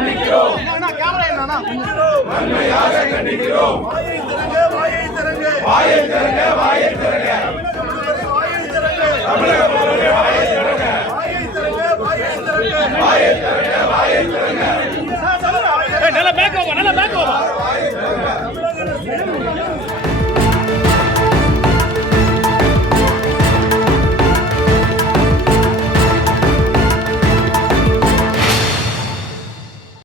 கண்டிக்கிறோம். வன்மையாக கண்டிக்கிறோம். வாயை திறங்க, வாயை திறங்க. தமிழக முதல்வரே வாயை திறங்க. வாயை திறங்க, வாயை திறங்க.